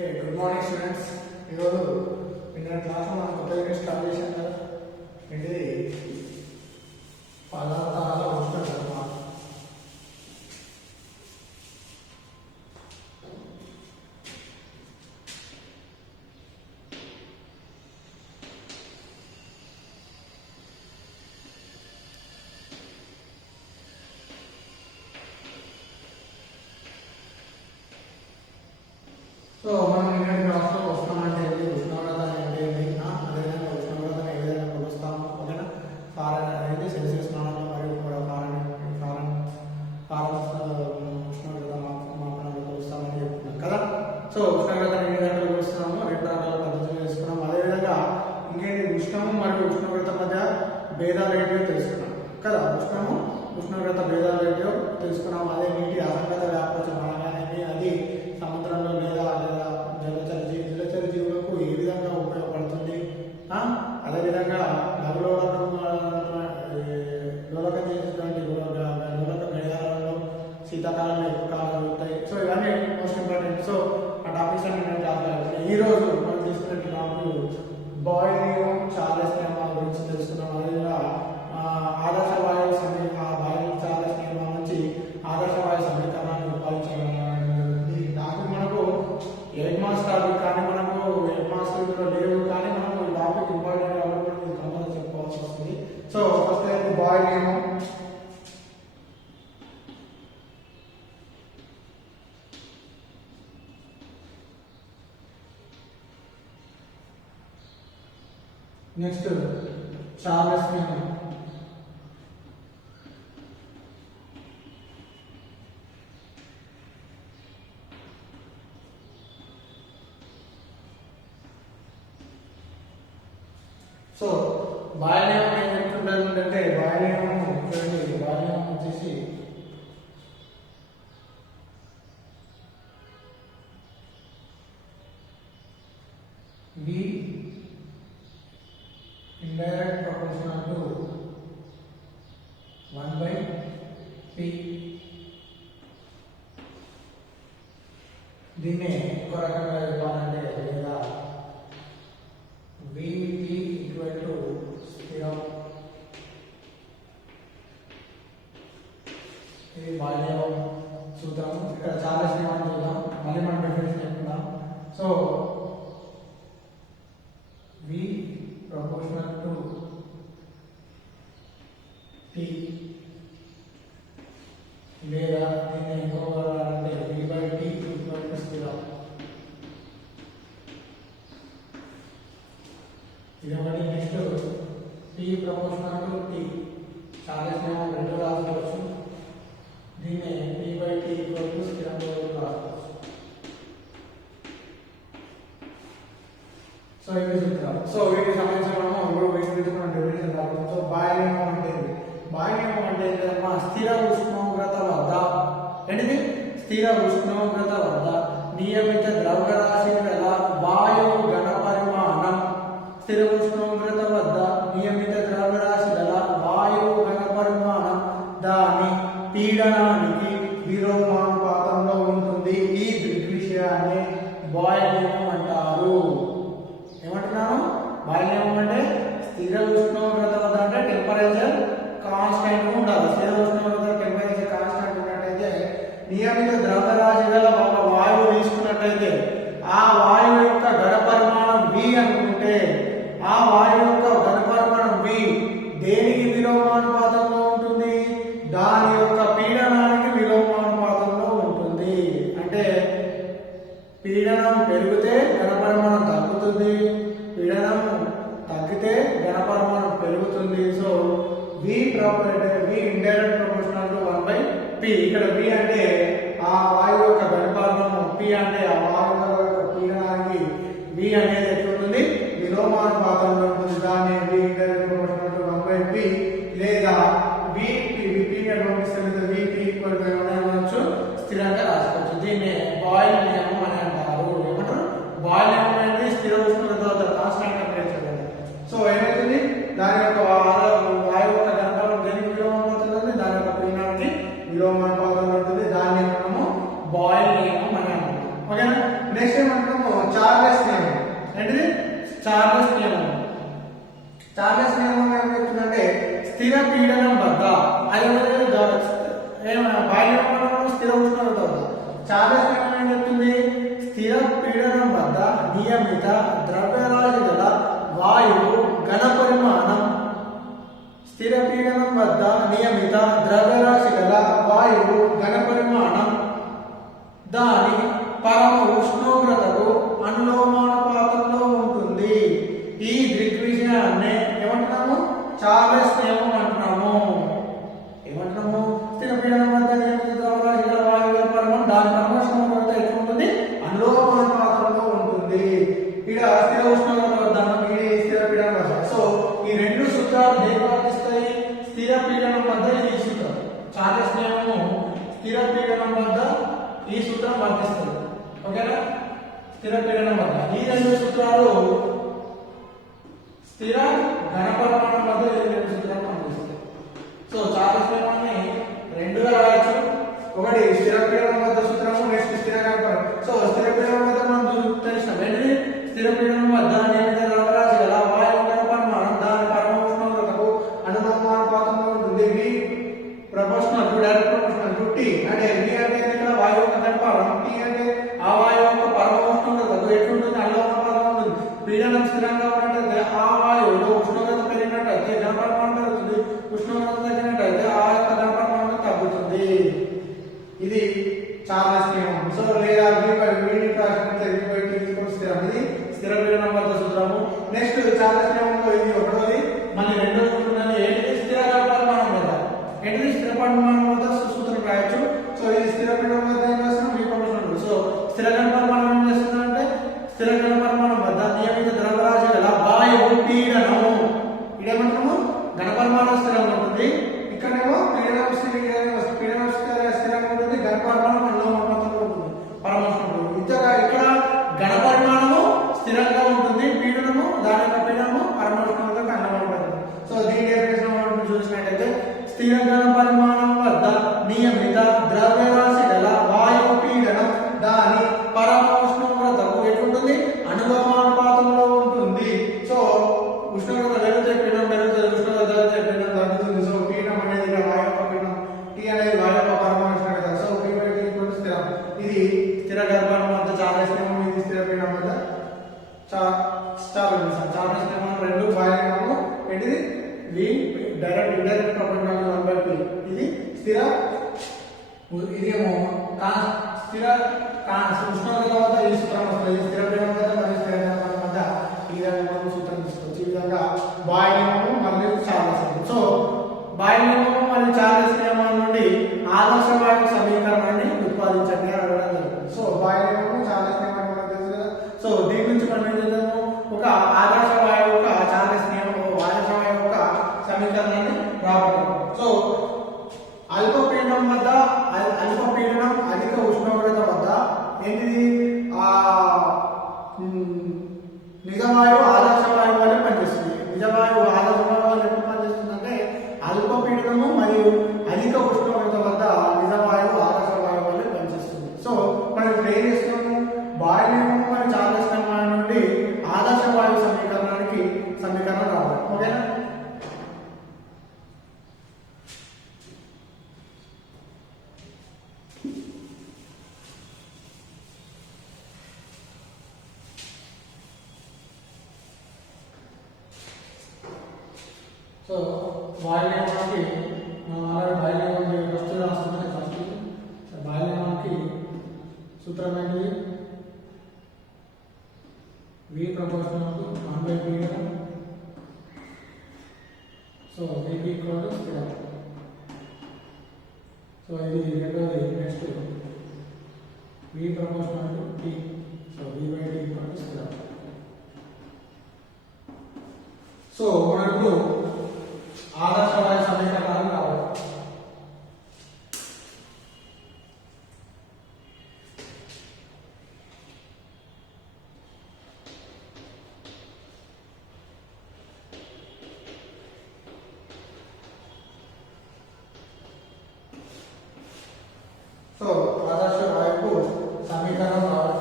Okay, good morning students. ఈరోజు నిన్న క్లాస్లో మనం కొత్త యూనిట్ స్టార్ట్ చేశాం కదా. ఏంటిది? పదార్థాల ఉష్ణోగ్రత. సో మనం నిన్నటి క్లాస్లో ఉష్ణం అంటే ఏంటి, ఉష్ణోగ్రత అంటే ఏంటి, అదేవిధంగా ఉష్ణోగ్రతను ఏ విధంగా కొలుస్తాము, ఓకేనా? అయితే సెల్సియస్ మానంలో మరియు కూడా ఉష్ణోగ్రత మాపనంలో కొలుస్తామని చెప్తున్నాం కదా. సో ఉష్ణోగ్రతను ఎన్ని గంటలు కొలుస్తున్నాము, రెండు రకాల పద్ధతులు తెలుసుకున్నాం. అదేవిధంగా ఇంకేంటి, ఉష్ణము మరియు ఉష్ణోగ్రత మధ్య భేదాలు ఏంటివో తెలుసుకున్నాం కదా. ఉష్ణోగ్రత భేదాలు ఏంటో తెలుసుకున్నాం. అదే నీటి అసంగత వ్యాపకం అనగానే అది సముద్రంలో లేదా జలచర జీవులకు ఏ విధంగా ఉపయోగపడుతుంది, అదేవిధంగా లోలకం చేసేటువంటి లోలక గడియారాలలో శీతాకాలంలో ఎక్కువ కాలాలు ఉంటాయి. సో ఇవన్నీ మోస్ట్ ఇంపార్టెంట్. సో ఆ టాపిక్స్ అన్ని నేను క్లాస్ ఈ రోజు మనం తీసుకునే టాపిక్ బాయిల్ నియమం, చార్లెస్ నియమాల గురించి తెలుసుకున్నాం. అదేవిధంగా ఆదర్శ వాయువు చార్లెస్ నియమం నుంచి ఆదర్శ వాయు సమీకరణాన్ని ఉత్పాదించడం. మనకు 8 మార్క్స్ టాపిక్, కానీ మనకు 8 మార్క్స్ లేవు, కానీ మనకు ఈ టాపిక్ ఇంపార్టెంట్ కాబట్టి మనం కంపల్సరీ చెప్పుకోవాల్సి వస్తుంది. సో ఫస్ట్ అయితే బాయిల్ నియమం. నెక్స్ట్ చార్లెస్ నియమం. సో బాయిల్ నియమం ఏం చెప్తుంటే, బాయిల్ నియమం చూడండి, బాయిల్ నియమం వచ్చేసి V indirect proportional to 1/P. దీన్ని ఇంకో రకంగా చెప్పాలంటే, లేదా VP ఈక్వల్ టు స్థిరం. ఇది బాయిల్ నియమం సూత్రం. ఇక్కడ చార్లెస్ నియమం చూద్దాం, మళ్ళీ మనం డెఫినేషన్ చెప్పుకుందాం. So V proportional to T, లేదా దీన్ని ఇంకొక అంటే V/T ఈక్వల్ టు స్థిరం. ఇది ఒకటి. Next P proportional to T, Charles నియమం రెండు రాసుకోవచ్చు. దీన్ని P/T ఈక్వల్ టు స్థిరం రాసుకోవచ్చు. సో ఇవి చూద్దాం. సో వీటికి సంబంధించి మనం డెఫినేషన్ రాద్దాం. సో బాయిల్ నియమం అంటే ఏంటి? బాయిల్ నియమం అంటే ఏంటమ్మా, స్థిర ఉష్ణోగ్రత వద్ద, ఏంటిది? స్థిర ఉష్ణోగ్రత వద్ద నియమిత ద్రవ్యరాశి గల వాయువు ఘన పరిమాణం. స్థిర ఉష్ణోగ్రత వద్ద నియమిత ద్రవ్యరాశి గల వాయువు ఘన పరిమాణం దాని పీడనానికి విలోమానుపాతంలో ఉంటుంది. ఈ దృగ్విషయాన్ని బాయిల్ నియమం అంటారు. ఏమంటున్నాను? బాయిల్ నియమం అంటే స్థిర ఉష్ణోగ్రత వద్ద అంటే టెంపరేచర్ కాన్స్టెంట్ ఉండాలి. స్థిర ఉష్ణోగ్రత టెంపరేచర్ కాన్స్టెంట్ ఉన్నట్టయితే నియమిత ద్రవ్యరాశి గల ఒక వాయువు తీసుకున్నట్టయితే ఆ వాయువు యొక్క ఘన పరిమాణం V అనుకుంటే, ఆ వాయువు యొక్క ఘన పరిమాణం V దేనికి విలోమానుపాతంలో ఉంటుంది? దాని యొక్క పీడనానికి విలోమానుపాతంలో ఉంటుంది. అంటే పీడనం పెరిగితే ఘన పరిమాణం తగ్గుతుంది, పీడనం తగ్గితే ఘన పరిమాణం పెరుగుతుంది. So V indirect proportional to 1/P. ఇక్కడ V అంటే ఆ వాయువు యొక్క ఘన పరిమాణం, P అంటే ఆ వాయువు యొక్క పీడనానికి V అనేది ఎట్లుంటుంది? విలోమానుపాతంలో ఉంటుంది. దాన్ని V indirect proportional to 1/P లేదా VP VP ఈక్వల్ టు ఏమనొచ్చు? స్థిరంగా రాసుకోవచ్చు. దీన్ని బాయిల్ నియమం అని అంటారు. ఏమంటారు? బాయిల్ నియమం అనేది స్థిర ఉష్ణోగ్రత వద్ద కాన్స్టెంట్ టెంపరేచర్. సో ఏమవుతుంది? దాని యొక్క వాయువు యొక్క ఘన పరిమాణం దేనికి విలోమానుపాతంలో, దాని యొక్క పీడనానికి విలోమానుపాతంలో ఉంటుంది. దాన్ని మనము బాయిల్ నియమం అని అంటాము. ఓకేనా? నెక్స్ట్ ఏమంటాము, చార్లెస్ నియమం ఏం చెప్తుందంటే స్థిర పీడనం వద్ద బాహ్య స్థిర ఉష్ణోగ్రత వద్ద. చార్లెస్ నియమం ఏం చెప్తుంది? స్థిర పీడనం వద్ద నియమిత ద్రవ్యరాశి గల వాయువు ఘన పరిమాణం, స్థిర పీడనం వద్ద నియమిత ద్రవ్యరాశి గల వాయువు ఘన పరిమాణం దాని పరమ ఉష్ణోగ్రతకు అనులోమానుపాతంలో ఉంటుంది. ఈ దృగ్విషయాన్ని ఏమంటున్నాము? చార్లెస్ నియమం అంటున్నాము. ఏమంటున్నాము? స్థిర పీడనం వద్ద నియమిత ద్రవ్యరాశి గల వాయువు ఘన పరిమాణం దాని పరమ ఉష్ణోగ్రత ఎట్లా ఉంటుంది? అనులోమానుపాతంలో ఉంటుంది. ఇక్కడ స్థిర ఉష్ణోగ్రత వద్ద స్థిర పీడనం వద్ద. సో ఈ రెండు సూత్రాలు దేనికి వర్తిస్తాయి? స్థిర పీడనం వద్ద ఈ సూత్రం చార్లెస్ నియమము స్థిర పీడనం వద్ద ఈ సూత్రం వర్తిస్తుంది. ఓకేనా? స్థిర పీడనం వద్ద ఈ రెండు సూత్రాలు స్థిర ఘన పరిమాణం వద్ద ఈ రెండు సూత్రాలు పనిచేస్తాయి. సో చార్లెస్ నియమాన్ని రెండుగా రాయొచ్చు. ఒకటి స్థిర పీడనం వద్ద సూత్రము, నెక్స్ట్ స్థిర ఘన పరిమాణం. సో స్థిర పీడనం వద్ద మనం తెలిసిన వెంటనే స్థిర పీడనం వద్ద నియమిత ద్రవ్యరాశి గల వాయువు ఘన పరిమాణం దాని పరమ ఉష్ణోగ్రతకు అనులోమానుపాతంలో ఉంటుంది. V proportional to direct proportional to T. అంటే V అంటే ఇక్కడ వాయువు యొక్క ఘన పరిమాణం, T అంటే ఆ వాయువు యొక్క పరమ ఉష్ణోగ్రతకు ఎట్లుంటుంది? అనులోమానుపాతంలో ఉంటుంది. పీడనం స్థిరంగా ఉన్నట్లయితే ఆ వాయువులో ఉష్ణోగ్రత పెరిగినట్లయితే ఘన పరిమాణం పెరుగుతుంది, ఉష్ణోగ్రత తగ్గినట్లయితే ఆ యొక్క ఘన పరిమాణం తగ్గుతుంది. ఇది చార్లెస్ నియమం. సో లేదా ఇది స్థిర పీడనం వద్ద సూత్రము. నెక్స్ట్ చార్లెస్ నియమంలో ఇది ఒకటోది. మళ్ళీ రెండో సూత్రం ఏంటిది? స్థిర ఘన పరిమాణం వద్ద. ఏంటిది? స్థిర పరిమాణం వద్ద సూత్రం రాయొచ్చు. సో ఇది స్థిర పీడనం వద్ద ఏం చేస్తున్నాం? V proportional. సో స్థిర ఘన పరిమాణం ఏం చేస్తుందంటే స్థిర ఘన పరిమాణం వద్ద నియమిత ద్రవ్యరాశి గల వాయువు పీడనము. ఇదేమంటాము? ఘన పరిమాణం స్థిరంగా ఉంటుంది. ఇక్కడేమో పీడనం స్థిరంగా ఉంటుంది, ఘన పరిమాణం అనులోమానుపాతంలో ఉంటుంది, పరమాణు ఇక్కడ ఘన పరిమాణము స్థిరంగా ఉంటుంది, పీడనము దాని యొక్క పీడనము పరమాణువుతో అనులోమానుపాతం. సో దీని డెఫినిషన్ చూసినట్లయితే స్థిర ఘన పరిమాణం వద్ద నియమిత ద్రవ్యరాశి గల వాయువు పీడనం దాని పరమ ఉష్ణోగ్రతకు ఎట్లుంటుంది? అనులోమానుపాతంలో ఉంటుంది. సో ఉష్ణోగ్రత పెరిగితే పీడనం పెరుగుతుంది, ఉష్ణోగ్రత తగ్గితే పీడనం తగ్గుతుంది. సో పీడనం అనేది వాయు యొక్క పీడనం, T అనేది వాయు యొక్క పరమ ఉష్ణోగ్రత. సో P/T స్థిరం. ఇది స్థిర ఘన పరిమాణం వద్ద చార్లెస్ నియమం, ఇది స్థిర పీడనం వద్ద చార్లెస్ నియమం. రెండు బాహ్య నియమము ఏంటిది? V direct indirect proportional 1/P. ఇది స్థిర, ఇదేమో స్థిర ఉష్ణోగ్రత వద్ద ఈ సూత్రం వస్తుంది. స్థిర పీడనం వద్ద మరియు స్థిర ఘన పరిమాణం వద్ద ఈ విధంగా సూత్రం తీసుకోవచ్చు. ఈ విధంగా బాహ్య నియమము మరియు చార్లెస్ నియమం. సో బాహ్య నియమము మరియు చార్లెస్ నియమం నుండి ఆదర్శ వాయువు సమీకరణాన్ని ఉత్పాదించండి అని అడగడం జరుగుతుంది. సో బాహ్య నియమము చార్లెస్ నియమం మనకు తెలుసు కదా. సో దీని నుంచి మనం ఏం చేద్దాము? ఒక ఆదర్శ వాయువు యొక్క చార్లెస్ నియమము, ఆదర్శ వాయువు యొక్క సమీకరణాన్ని రాబడతాం. సో అల్ప పీడనం వద్ద అల్ప పీడనం అధిక ఉష్ణోగ్రత వద్ద ఏంటిది? నిజవాయువు ఆదర్శ వాయువు వల్ల పనిచేస్తుంది. నిజవాయువు ఆదర్శ వాయువు వల్ల ఎప్పుడు పనిచేస్తుంది అంటే అల్ప పీడనము మరియు అధిక ఉష్ణోగ్రత వద్ద నిజవాయువు ఆదర్శ వాయువు వల్ల పనిచేస్తుంది. సో మనం ఇప్పుడు ఏం చేస్తున్నాము? బాహ్య నియమం మరియు చార్లెస్ నియమం నుండి ఆదర్శ వాయువు సమీకరణం రావాలి. ఓకేనా? సో బాహ్య నియమానికి మనం ఆల్రెడీ బాహ్య నియమానికి ఫస్ట్ రాస్తున్నాం. ఫస్ట్ బాహ్య నియమానికి సూత్రం ఏంటిది? V proportional to 1/P. So VP equal to స్థిరం. సో ఇది రెండోది. Next V proportional to T. So V/T equal to స్థిరం. సో మనకు ఆదర్శ వాయు సమీకరణాలు రావాలి. సో ఆదర్శ వాయువు సమీకరణం రావాలి.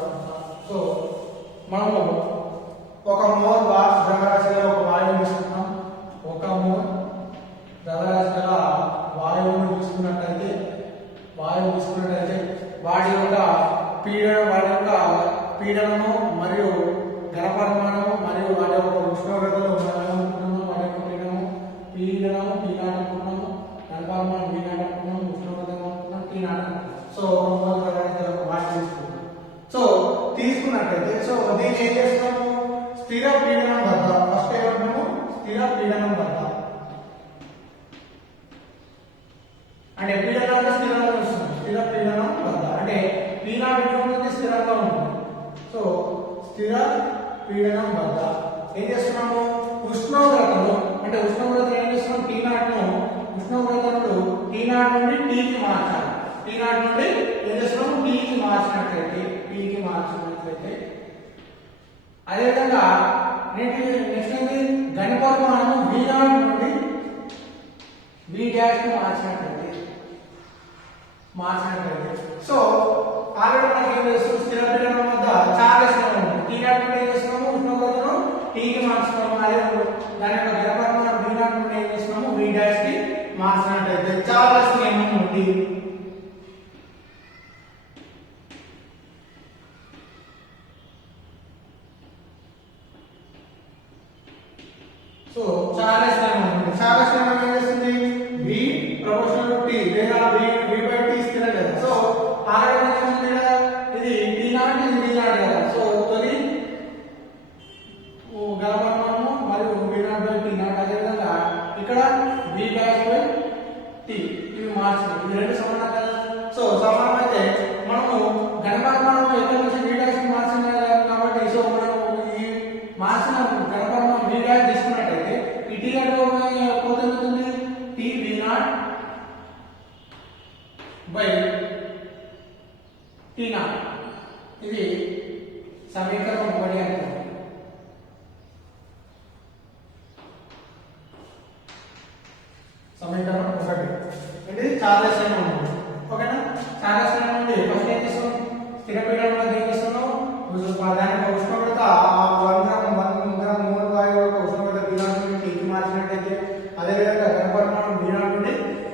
సో మనము ఒక మోల్ ద్రవ్యరాశిలో ఒక వాయువుని తీసుకుంటాం. అంటే పీడనాన్ని స్థిరంగా వస్తుంది, స్థిర పీడనం వద్ద అంటే P0 ఎటువంటి స్థిరంగా ఉంటుంది. సో స్థిర పీడనం వద్ద ఏం చేస్తున్నాము, ఉష్ణోగ్రతను అంటే ఉష్ణోగ్రత ఏం చేస్తున్నాం, T0 ను ఉష్ణోగ్రతను T0 నుండి T కి మార్చాలి. T0 నుండి ఏం చేస్తున్నాము, T కి మార్చినట్లయితే అదేవిధంగా నెక్స్ట్ ఏంటి, ఘనపరిమాణము V0 నుండి V' కి మార్చినట్లయితే సో ఆల్రెడీ మనకి ఏం చేస్తున్నాం, స్థిర పీడనం వద్ద చార్లెస్ ఉంది. T0 నుండి ఏం చేస్తున్నాము, ఉష్ణోగ్రతను T కి మార్చుతున్నాము. అదే దాని యొక్క ఘనపరిమాణం V0 నుండి ఏం చేస్తున్నాము, V' కి మార్చినట్లయితే చార్లెస్ నియమం ఉంది. సో చార్లెస్ నియమం ఉంది. చార్లెస్ నియమం ఏం చేస్తుంది, V ప్రపోర్షనల్ టు T లేదా V/T స్థిరం కదా. సో ఆల్రెడీ మనకి ఇక్కడ ఇది T0 ఇది V0 కదా. సో తొలి ఘనపరిమాణము మరియు V0/T0 అదేవిధంగా ఇక్కడ V'/T ఇవి మార్చింది, ఇవి రెండు సమానం కదా. సో సమానం అయితే మనము ఘనపరిమాణం ఎక్కడి నుంచి V' కి మార్చింది కాబట్టి సో మనం ఈ మార్చిన ఘనపరిమాణం V' తీసుకున్నట్టయితే ఈ T పోతుంది T V0/T0 ఇది సమీకరణం 1 అనుకోండి. సమీకరణం 1 ఇది చార్లెస్ నియమం ఉంది. ఓకేనా, చార్లెస్ నియమం ఉంది. ఫస్ట్ ఏం చేస్తాం, స్థిర పీడనంలో ఏం చేస్తున్నాం, దాని యొక్క ఉష్ణోగ్రత 1 గ్రామ్ మోల్ వాయువు యొక్క ఉష్ణోగ్రత V0 నుండి T కి మార్చినట్లయితే అదేవిధంగా ఘనపరిమాణం V0 నుండి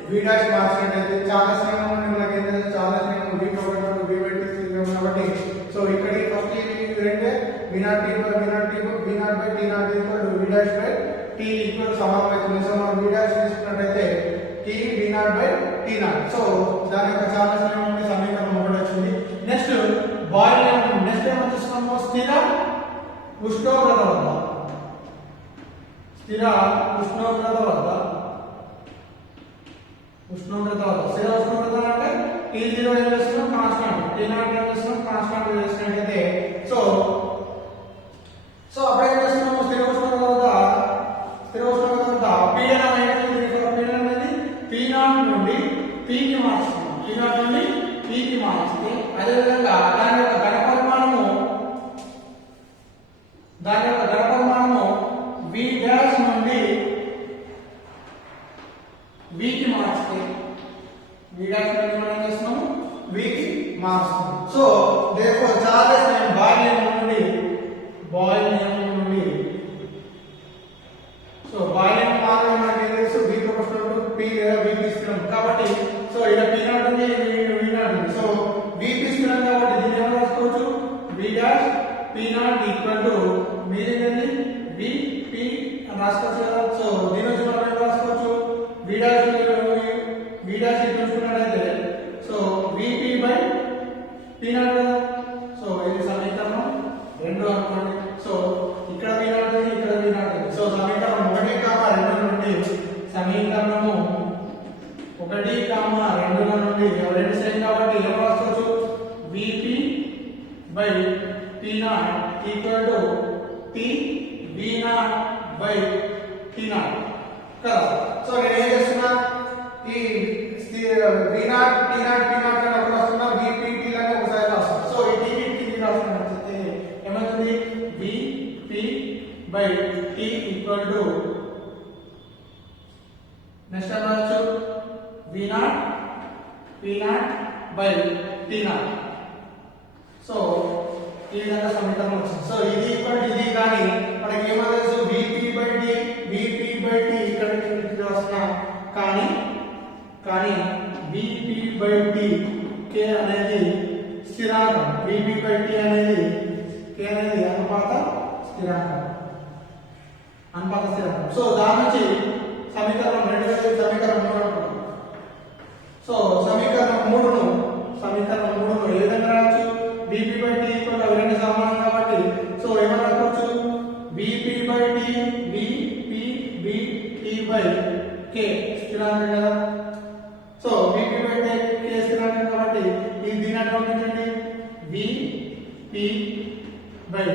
V' మార్చినట్లయితే చార్లెస్ నియమం నుండి మనకి ఏం తెలుసు, చార్లెస్ నియమం V ప్రపోర్షనల్ టు V/T స్థిరం కాబట్టి సో ఇక్కడ ఫస్ట్ ఇది రెండే V0/T0 ఈక్వల్ సమానం అవుతుంది. సో మనం V' తీసుకున్నట్లయితే T V0/T0. సో దాని యొక్క చార్లెస్ నియమం నుండి సమీకరణం 1 వచ్చింది. నెక్స్ట్ బాయిల్ నియమం. నెక్స్ట్ ఏమో చూస్తున్నాము, స్థిర ఉష్ణోగ్రత వద్ద స్థిర ఉష్ణోగ్రత అంటే T0 ఏం చేస్తున్నాం, కాన్స్టాంట్, T0 ఏం చేస్తున్నాం, కాన్స్టాంట్ చేసినట్టయితే సో అప్పుడు ఏం చేస్తున్నాము, స్థిర ఉష్ణోగ్రత వద్ద పీడనం అనేది P0 నుండి P కి మార్చుతున్నాం. P0 నుండి P కి మార్చితే అదేవిధంగా దాని యొక్క ఘనపరిమాణము V' నుండి V కి మార్చితే V' నుండి మనం ఏం చేస్తున్నాము, V కి మార్చుతున్నాం. సో దేర్ఫోర్ చార్లెస్ నియమం బాయిల్ నియమం నుండి సో బాయిల్ నియమం మాత్రమే మనకి ఏం తెలుసు, V ప్రపోర్షనల్ టు P లేదా V స్థిరం కాబట్టి సో ఇక్కడ P0 ఉంది, V0 ఉంది. సో V స్థిరం కాబట్టి దీన్ని ఏమని రాసుకోవచ్చు, V' P0 ఈక్వల్ టు మీరేంటి VP అని రాసుకోవచ్చు కదా. సో దీని నుంచి మనం ఏం రాసుకోవచ్చు, V' చూసుకున్నట్లయితే సో VP/P0 కదా. సో ఇది సమీకరణం 2 అనుకోండి. సో ఇక్కడ V0 ఉంది, ఇక్కడ V0 ఉంది. సో సమీకరణం 1, 2 నుండి సమీకరణము 1, 2 నుండి రెండు సేమ్ కాబట్టి ఏం రాసుకోవచ్చు, VP/P0 equal to T V0/T0 కదా. సో నేను ఏం చేస్తున్నా, ఈ V0 T0 కన్నా ఒకటి వస్తున్నా, VP T లాగా ఒకసారి రాస్తున్నా. సో ఈ T రాస్తున్నట్లయితే ఏమవుతుంది, VP/T ఈక్వల్ టు నెక్స్ట్ ఏం రాయొచ్చు, V0 P0/T0. సో ఈ విధంగా సమీకరణం వచ్చింది. సో ఇది ఈక్వల్ ఇది కానీ మనకి ఏమో తెలుసు, VP/T ఇక్కడ వస్తున్నాం కానీ VP/T K అనేది స్థిరాంకం, VP/T అనేది K అనేది అనుపాత స్థిరాంకం. సో దాని నుంచి సమీకరణం 2 సమీకరణం 3 అనుకుంటాం. సో సమీకరణం 3ను ఏ విధంగా రాయొచ్చు, VP/T ఈక్వల్ అవి రెండు సమానం కాబట్టి సో ఏమని రాయొచ్చు, VP/T VP/T/K స్థిరాంకం కదా. సో VP బై K స్థిరాంకం కాబట్టి ఈ దీని అర్థం ఏంటండి VP బై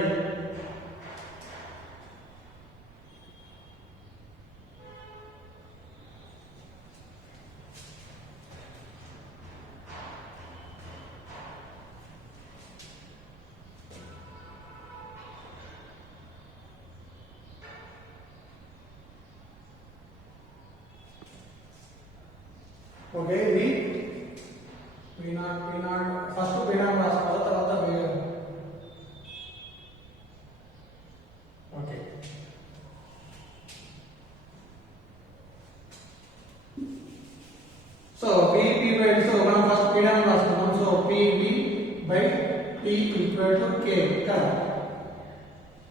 ఓకే ఇది P0 ఫస్ట్ P0 రాసుకోవాలి తర్వాత okay so VP by so మనం ఫస్ట్ P0 రాసుకున్నాం so PV by T equal to K కదా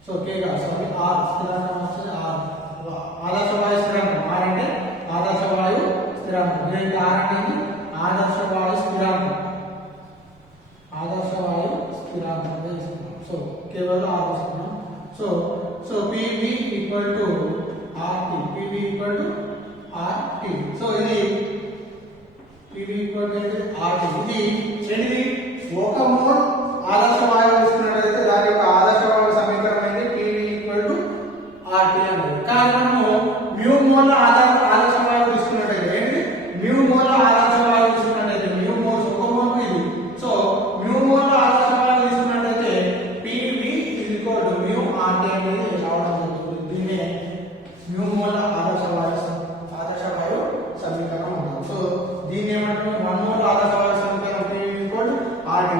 సో K కాదు సారీ R స్థిరాంకం వస్తుంది R ఆదర్శ వాయు స్థిరాంకం R అంటే ఆదర్శ వాయు స్థిరాంకం దీనికి R అనేది ఆదర్శ వాయు స్థిరాంకం స్థిరాంకంగా ఇస్తున్నాం సో కేవలం R తీసుకున్నాం so PV equal to RT PV equal to RT so ఇది PV ఈక్వల్ టు RT ఇది ఏంటిది ఒక మోల్ ఆదర్శ వాయువు తీసుకున్నట్లయితే దాని యొక్క ఆదర్శ వాయువు సమీకరణం అనేది PV ఈక్వల్ టు RT అనేది కానీ మనము మ్యూ మోల్ ఆదర్శ వాయువు తీసుకున్నట్లయితే ఏంటి మ్యూ మోల్ ఆదర్శ వాయువు తీసుకున్నట్లయితే మ్యూ మోల్ ఒక మోల్ ఇది సో మ్యూ మోల్ ఆదర్శ వాయువు తీసుకున్నట్లయితే PV equal to mu RT అనేది రావడం జరుగుతుంది దీన్నే మ్యూ మోల్ ఆదర్శ వాయువు సమీకరణం అంటారు సో దీన్ని ఏమంటారు 1 మోల్ ఆదర్శ వాయువు సమీకరణం PV ఈక్వల్ టు RT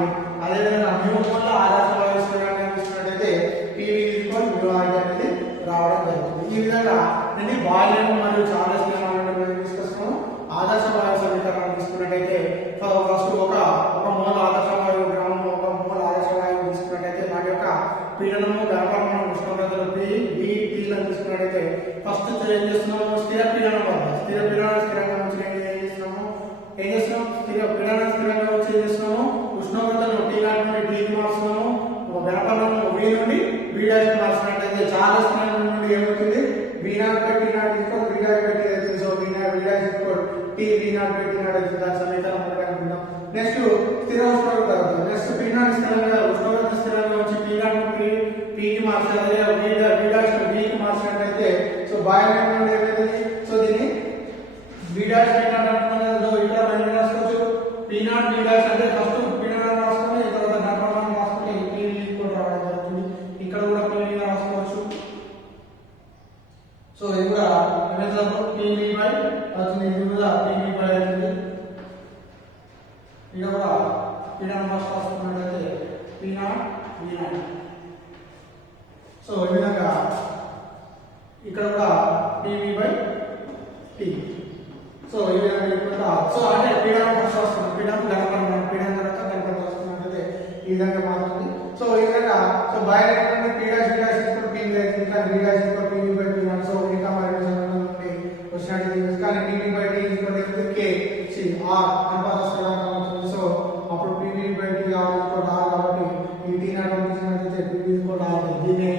అదేవిధంగా మ్యూ మోల్ ఆదర్శ వాయువు సమీకరణం తీసుకున్నట్లయితే PV ఈక్వల్ మ్యూ RT అనేది రావడం జరుగుతుంది ఈ విధంగా నేను బాయిలర్ మరియు చార్లెస్ నియమాలను డిస్కస్ ఆదర్శ వాయువు సమీకరణం తీసుకున్నట్లయితే ఫస్ట్ ఒక మోల్ ఆదర్శ వాయువు గ్రామం ఒక మోల్ ఆదర్శ వాయువు తీసుకున్నట్లయితే దాని యొక్క పీడనము వ్యాపారము ఉష్ణోగ్రతలు VT లను తీసుకున్నట్లయితే ఫస్ట్ ఏం చేస్తున్నాము స్థిర పీడనం వద్ద స్థిరంగా నుంచి ఏం చేస్తున్నాము స్థిర పీడనం స్థిరంగా వచ్చి ఏం చేస్తున్నాము ఉష్ణోగ్రతను T0 నుండి T కి మార్చుతున్నాము ఒక వ్యాపారము V నుండి V' కి మార్చినట్లయితే చాలా స్థిరం నుండి ఏమవుతుంది V0 by T0 equal V' by T అవుతుంది so V' equal T V0 by T0 అవుతుంది దాని సమీకరణం ఒకటి అనుకుందాం నెక్స్ట్ స్థిర ఉష్ణోగ్రత నెక్స్ట్ P0 స్థిరంగా ఉష్ణోగ్రత స్థిరంగా వచ్చి T0 నుండి P కి మార్చాలి V' V కి మార్చినట్లయితే సో బాయిలర్ నుండి ఏమవుతుంది సో దీన్ని V' P0 అంటున్నాం ఇక్కడ మనం రాసుకోవచ్చు P0 V' అంటే ఫస్ట్ P0 రాసుకొని తర్వాత ఘటన రాసుకుంటే PV ఈక్వల్ రావడం జరుగుతుంది ఇక్కడ కూడా PV రాసుకోవచ్చు సో ఇది కూడా ఎగ్జాంపుల్ PV బై అవుతుంది ఇది కూడా PV బై అవుతుంది ఇది కూడా P0 రాసుకున్నట్లయితే P0 V0 సో ఈ విధంగా ఇక్కడ కూడా PV బై T సో ఈ విధంగా సో అంటే పీడనం ఫస్ట్ వస్తుంది పీడనం తర్వాత గణపరం వస్తున్నట్లయితే ఈ విధంగా మారుతుంది సో ఈ విధంగా సో బాయిలర్ నుండి PV ఇంకా PV బై T0 సో ఇంకా మరి నుండి వచ్చినట్టు కానీ PV by T equal K R అనుపాత స్థిరాంకం అవుతుంది సో అప్పుడు PV by T R equal R కాబట్టి ఈ T0 తీసుకున్నట్లయితే PV ఈక్వల్ R దీన్ని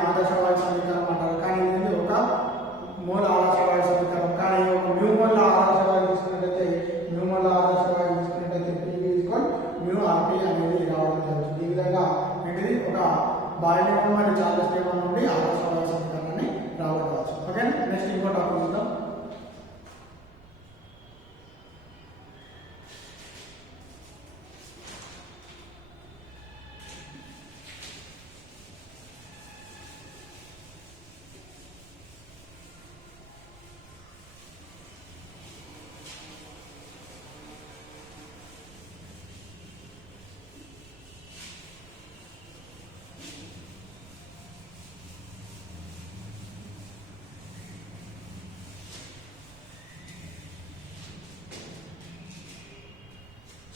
ఆదర్శ వాయు సమీకరణం అంటారు కానీ ఇది ఒక మోల్ ఆదర్శ వాయు సమీకరణం కానీ ఒక మ్యూ మోల్ ఆదర్శ వాయు తీసుకున్నట్లయితే PV ఈక్వల్ మ్యూ RT అనేది రావడం జరుగుతుంది ఈ విధంగా ఏంటిది ఒక బాయిలర్ మరియు చార్లెస్ నియమం నుండి ఆదర్శ వాయు సమీకరణాన్ని రాబట్టవచ్చు ఓకే నెక్స్ట్ ఇంకో టాపిక్ చూద్దాం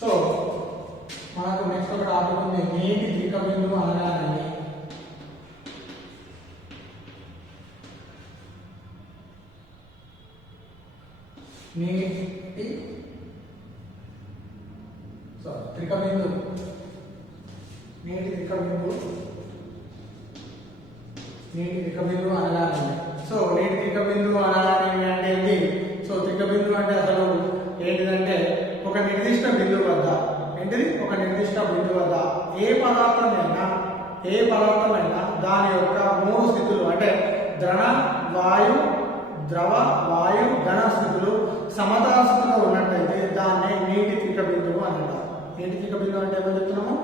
సో మనకు నెక్స్ట్ ఒక టాపిక్ ఉంది నీటి దిక్క బిందువు అనగానే నీటి త్రిక బిందువు అనగానే సో నీటి త్రిక బిందువు అనగానే అంటే ఏంటి సో త్రిక బిందువు అంటే అసలు ఏంటిది ఒక నిర్దిష్ట బిందువు వద్ద ఏ పదార్థమైనా దాని యొక్క మూడు స్థితులు అంటే ద్రవ వాయు ఘన స్థితులు సమతా స్థితిలో ఉన్నట్టయితే దాన్నే నీటి తీక బిందువు అని అంటారు. నీటి తీక బిందువు అంటే ఏమని చెప్తున్నాము?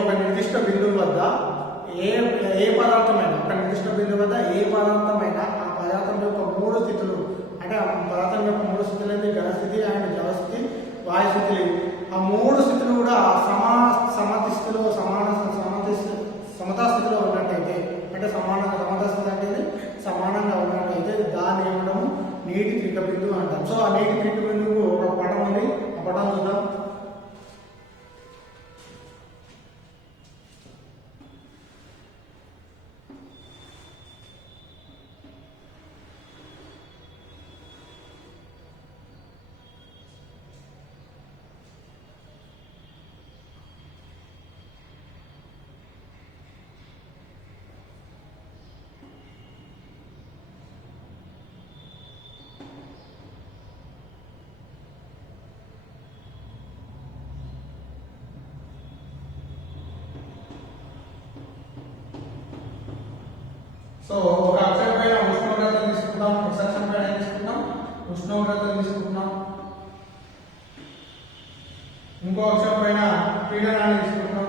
ఒక నిర్దిష్ట బిందువు వద్ద ఏ పదార్థమైనా ఒక నిర్దిష్ట బిందువు వద్ద ఏ పదార్థమైనా ఆ పదార్థం యొక్క మూడు స్థితులు అంటే ఆ పదార్థం యొక్క మూడు స్థితులు అయితే ఘనస్థితి అండ్ జలస్థితి వాయు స్థితులు. ఆ మూడు స్థితులు కూడా సమతా స్థితిలో ఉన్నట్టయితే అంటే సమతా స్థితి అంటే సమానంగా ఉన్నట్టయితే దాన్ని ఏమనము నీటి తీక బిందువు అంటాం. సో ఆ నీటి తీక బిందువు ఒక పటం ఉంది, ఆ పటం చూద్దాం. సో ఒక అక్షరం పైన ఉష్ణోగ్రతను తీసుకుంటాం, ఒక అక్షరం పైన తీసుకుంటాం ఉష్ణోగ్రతను తీసుకుంటున్నాం, ఇంకో అక్షరం పైన పీడనాన్ని తీసుకుంటాం.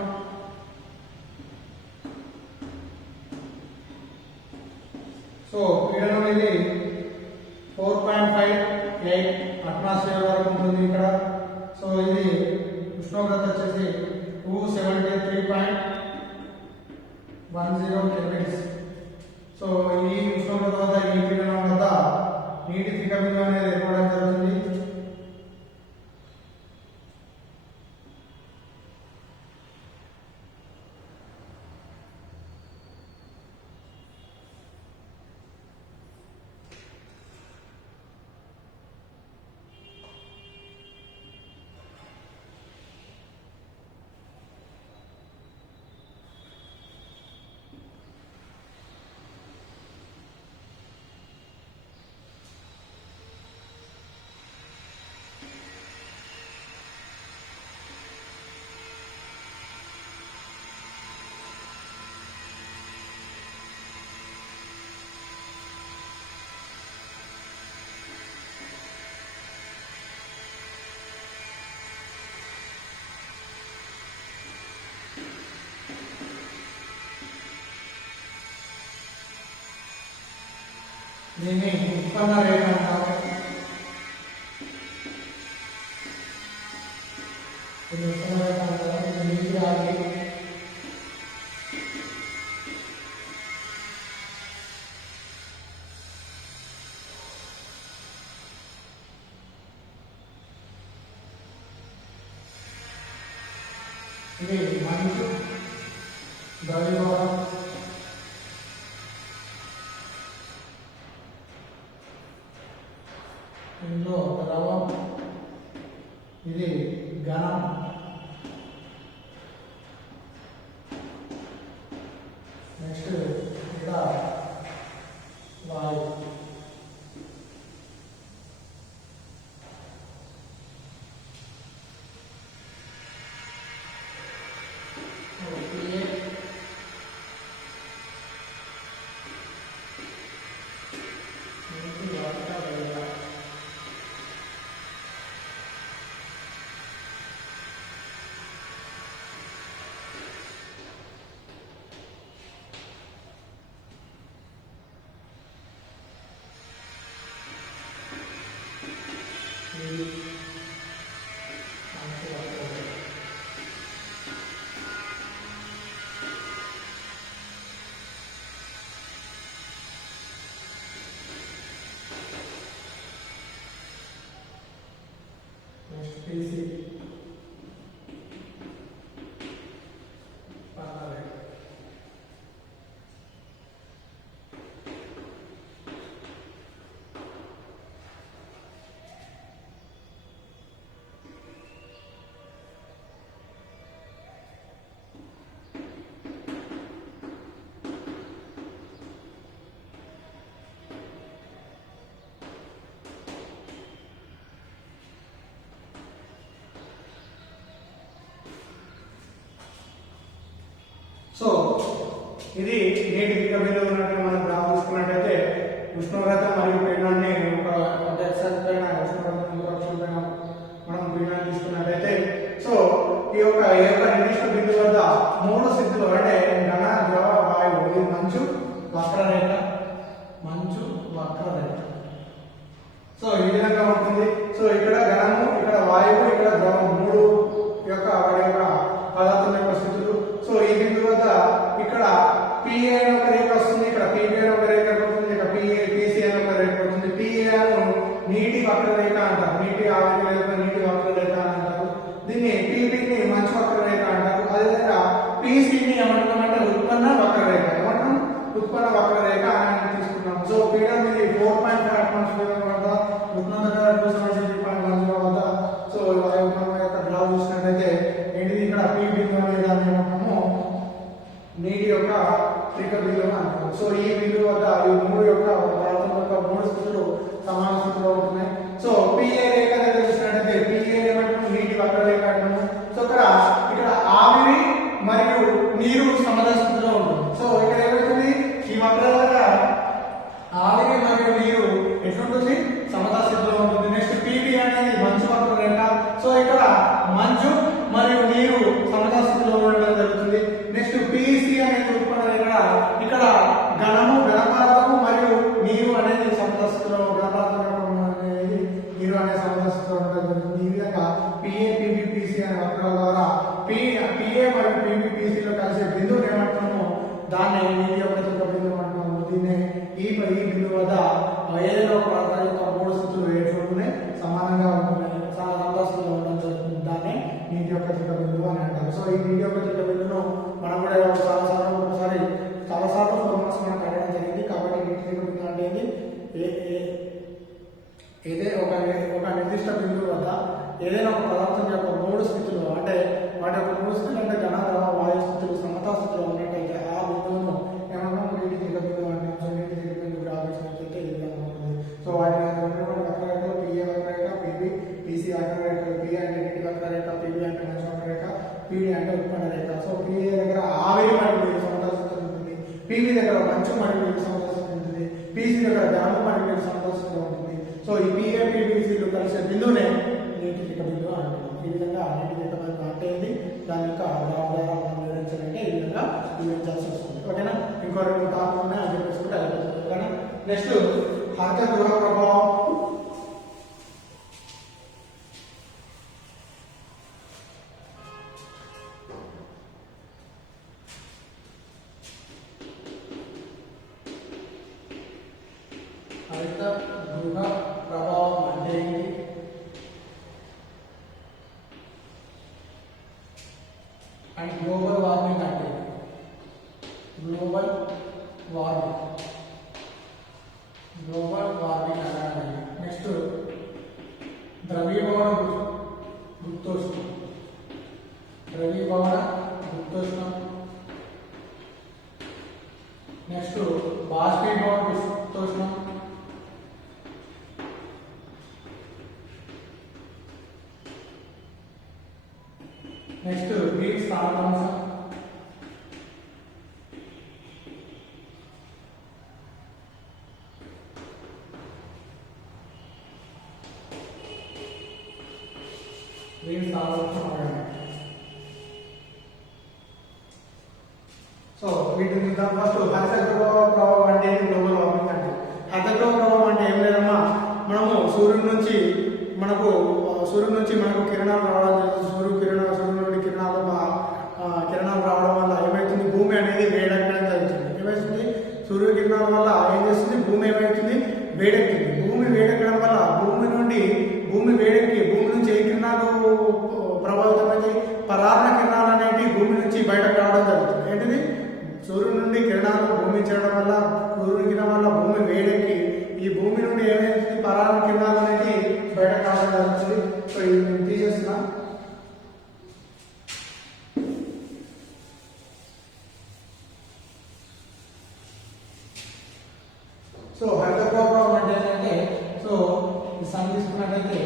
సో పీడనం ఇది 4.58 అట్మాస్ఫియర్ వరకు ఉంటుంది ఇక్కడ. సో ఇది ఉష్ణోగ్రత వచ్చేసి 273.10 కెల్విన్స్. సో ఈ ఉష్ణోగ్రత వద్ద ఈ పీడనం వద్ద నీటి తీక బిందువు అనేది ఏర్పడడం జరుగుతుంది. దీన్ని ఉత్పన్న రేఖ అంటారు. ఇది ఉత్పన్న రేఖ అంటారు. ఇది నీటి ఆవిరి. ఇది మంచు ద్రవీభవనం. ఇందులో ద్రవం, ఇది ఘనం. నెక్స్ట్ ఇక్కడ వాయు. సో ఇది నేటి దిగ్గ బిందువు ఉన్నట్టు మనం గ్రాఫ్ తీసుకున్నట్టయితే ఉష్ణోగ్రత మరియు పీడనాన్ని ఒక ఎక్సెస్ పైన ఉష్ణోగ్రత పైన మనం పీడనాన్ని తీసుకున్నట్టయితే సో ఈ యొక్క నిర్దిష్ట బిందువు వద్ద 3 స్థితులు అంటే ఘన ద్రవ వాయువు ఇది మంచు వక్రరేఖ సో ఈ విధంగా ఉంటుంది. సో ఇక్కడ ఘనము, ఇక్కడ వాయువు, ఇక్కడ ద్రవం 3 యొక్క వాటి యొక్క పదార్థం యొక్క స్థితులు. సో ఈ బిందువు వద్ద ఇక్కడ PA అనే ఒక రేఖ వస్తుంది, ఇక్కడ PB అనే ఒక రేఖ వస్తుంది, ఇక్కడ PC అనే ఒక రేఖ వస్తుంది. PA ను నీటి వక్రరేఖ అంటారు, నీటి ఆవిరి లేదా నీటి వక్రరేఖ అంటారు. దీన్ని PB ని మంచు వక్రరేఖ అంటారు. అదేవిధంగా PC ని ఏమంటామంటే ఉత్పన్న వక్రరేఖ. ఏమంటాం? ఉత్పన్న వక్రరేఖ అని తీసుకున్నాం. సో పీడనం ఇది 4.5 అట్మాస్ఫియర్ వద్ద, ఉష్ణోగ్రత 273.10 వద్ద. సో మనం యొక్క గ్రాఫ్ చూసినట్లయితే ఏంటిది ఇక్కడ P బిందువు అనే దాన్ని ఏమంటాము నీటి యొక్క త్రిక బిందువు అంటాము. సో ఈ బిందువు వద్ద ఈ 3 యొక్క పదార్థం యొక్క 3 స్థితులు సమాన స్థితిలో ఉంటున్నాయి. సో PA రేఖ దగ్గర చూసినట్లయితే PA ఏమంటాము నీటి వక్రరేఖ అంటాము. సో ఇక్కడ ఆవిరి మరియు నీరు సమాన స్థితిలో ఉంటుంది. సో ఇక్కడ ఏమవుతుంది ఈ వక్రరేఖ ఆవిరి మరియు నీరు ఎట్లుంటుంది సమతా స్థితిలో ఉంటుంది. నెక్స్ట్ PB అనేది మంచు వక్రరేఖ. సో ఇక్కడ మంచు మరియు నీరు సమతా స్థితిలో ఉండడం జరుగుతుంది. నెక్స్ట్ PC అనేది ఉత్పన్న రేఖ. ఇక్కడ ఘనము, ఘనపదార్థము మరియు నీరు అనేది సమతా స్థితిలో, ఘనపదార్థం అనేది నీరు అనే సమతా స్థితిలో ఉండడం జరుగుతుంది. ఈ విధంగా PA, PB, PC అనే వక్రాల ద్వారా PA మరియు PB, PC లో కలిసే బిందువుని ఏమంటున్నాము దాన్ని నీటి యొక్క త్రిక బిందువు అంటున్నాము. దీన్ని ఈ బిందువు వద్ద ఏదైనా ఒక పదార్థం యొక్క 3 స్థితులు ఎట్లుంటున్నాయి సమానంగా ఉంటున్నాయి, సమతా స్థితిలో ఉండడం జరుగుతుంది. దాన్ని నీటి యొక్క త్రిక బిందువు అని అంటారు. సో ఈ నీటి యొక్క త్రిక బిందువును మనం కూడా చాలాసార్లు ఫార్ములాస్ మనకు అడగడం జరిగింది. కాబట్టి నీటి త్రిక బిందువు అంటే ఒక నిర్దిష్ట బిందువు వద్ద ఏదైనా ఒక పదార్థం యొక్క 3 స్థితులు అంటే వాటి యొక్క 3 స్థితులు అంటే ఘన, ద్రవ, వాయు స్థితులు సమతా స్థితిలో ఉన్నట్టయితే ఆ బిందువును ఏమన్నా నీటి త్రిక బిందువు అంటాం. సో నీటి త్రిక బిందువు గ్రాఫ్ ఇచ్చినట్లయితే ఈ విధంగా ఉంటుంది. సో వాటి వక్రరేఖలు PA వక్రరేఖ, PB, PC వక్రరేఖలు. PA అంటే నీటి వక్రరేఖ, PB అంటే మంచు వక్రరేఖ, PD అంటే ఉత్పన్న రేఖ. సో PA దగ్గర ఆవిరి మరియు నీరు సమతా స్థితిలో ఉంటుంది, PB దగ్గర మంచు మరియు నీరు సమతా స్థితిలో ఉంటుంది, PC దగ్గర ఘనము మరియు నీరు సమతా స్థితిలో ఉంటుంది. సో ఈ PA, PB, PC లు కలిసే బిందువునే నీటి త్రిక బిందువు అంటారు. ఈ విధంగా నీటి త్రిక బిందువు అంటే ఏంటి, దాని యొక్క గ్రాఫ్ ద్వారా మనం వివరించాలంటే ఈ విధంగా వివరించాల్సి వస్తుంది. ఓకేనా? ఇంకో 2 టాపిక్లు ఉన్నాయి, అది తెలుసుకుంటే అయిపోతుంది. ఓకేనా? నెక్స్ట్ హరిత గృహ ప్రభావం. హరిత గృహ ప్రభావం అంటే ఏంటి? అండ్ గ్లోబల్ వార్మింగ్ అంటే గ్లోబల్ వార్మింగ్ అంటే నెక్స్ట్ ద్రవీభవన గుప్తోష్ణం, నెక్స్ట్ బాష్పీభవన గుప్తోష్ణం, నెక్స్ట్ గ్రీన్ స్థానాంశం, సో వీటిని చూద్దాం. ఫస్ట్ హరిత గృహ ప్రభావం అంటే గ్లోబల్ వార్మింగ్ అంటే. హరిత గృహ ప్రభావం అంటే ఏం లేదమ్మా, మనము సూర్యుడి నుంచి మనకు కిరణాలు రావడం జరుగుతుంది. సూర్యుడి నుండి కిరణాలు రావడం వల్ల ఏమవుతుంది, భూమి అనేది వేడెక్కడం జరుగుతుంది. ఏమవుతుంది, సూర్య కిరణాల వల్ల ఏం చేస్తుంది, భూమి ఏమవుతుంది వేడెక్కింది. భూమి వేడెక్కడం వల్ల భూమి వేడెక్కి భూమి నుంచి ఏ కిరణాలు ప్రభావితమైంది, పరాన్న కిరణాలు అనేవి భూమి నుంచి బయటకు రావడం జరుగుతుంది. ఏంటిది, సూర్యుడి నుండి కిరణాలు భూమి చేరడం వల్ల, సూర్యుడి కిరణం వల్ల భూమి వేడెక్కి ఈ భూమి నుండి ఏమైంది పరాన్న కిరణాలు అనేది బయటకు రావడం జరుగుతుంది. సో ఇది నేను తీసేస్తున్నా. సో హరిత ప్రభావం అంటే ఏంటంటే, సో ఈ సన్ తీసుకున్నట్లయితే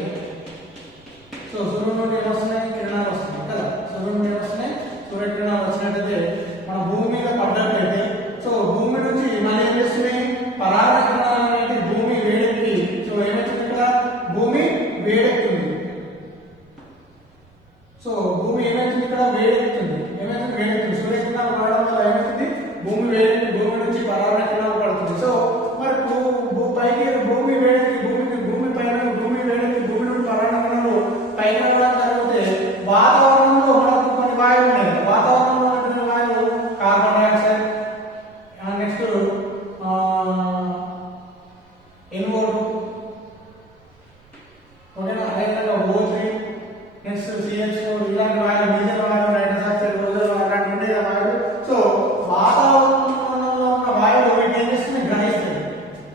సో సూర్యుడి నుండి ఏమొస్తున్నాయి, కిరణాలు వస్తున్నాయి కదా. సూర్యుడి నుండి ఏమొస్తున్నాయి, సూర్య కిరణాలు వచ్చినట్టయితే మన భూమి మీద పడ్డట్లయితే సో భూమి నుంచి మన ఏం చేస్తున్నాయి పరాన్న కిరణాలు అనేవి భూమి వేడెక్కి సో ఏమవుతుంది ఇక్కడ భూమి వేడెక్కుతుంది సో భూమి ఏమవుతుంది ఇక్కడ వేడెక్కుతుంది వేడెక్కుతుంది సూర్యకిరణాలు పడడం వల్ల ఏమవుతుంది భూమి వేడెక్కి భూమి నుంచి పరాన్న కిరణాలు పడుతుంది సో మరి పైకి భూమి వేడెక్కి భూమి పైన భూమి వేడెక్కి భూమి నుండి పరాన్న కిరణాలు పైన జరిగితే వాతావరణంలో మనకు కొన్ని వాయువులు ఉన్నాయి వాతావరణంలో ఉన్న వాయువు కార్బన్ డైఆక్సైడ్ నెక్స్ట్ NO2 ఓకేనా అదేవిధంగా O3 నెక్స్ట్ CH4 ఇలాంటి వాయువులు డీజిల్ వాయువు నైట్రస్ ఆక్సైడ్ ఓజోన్ అలాంటి ఉండే వాయువులు సో వాతావరణంలో ఉన్న వాయువులు వీటిని ఏం చేస్తున్నాయి గ్రహిస్తాయి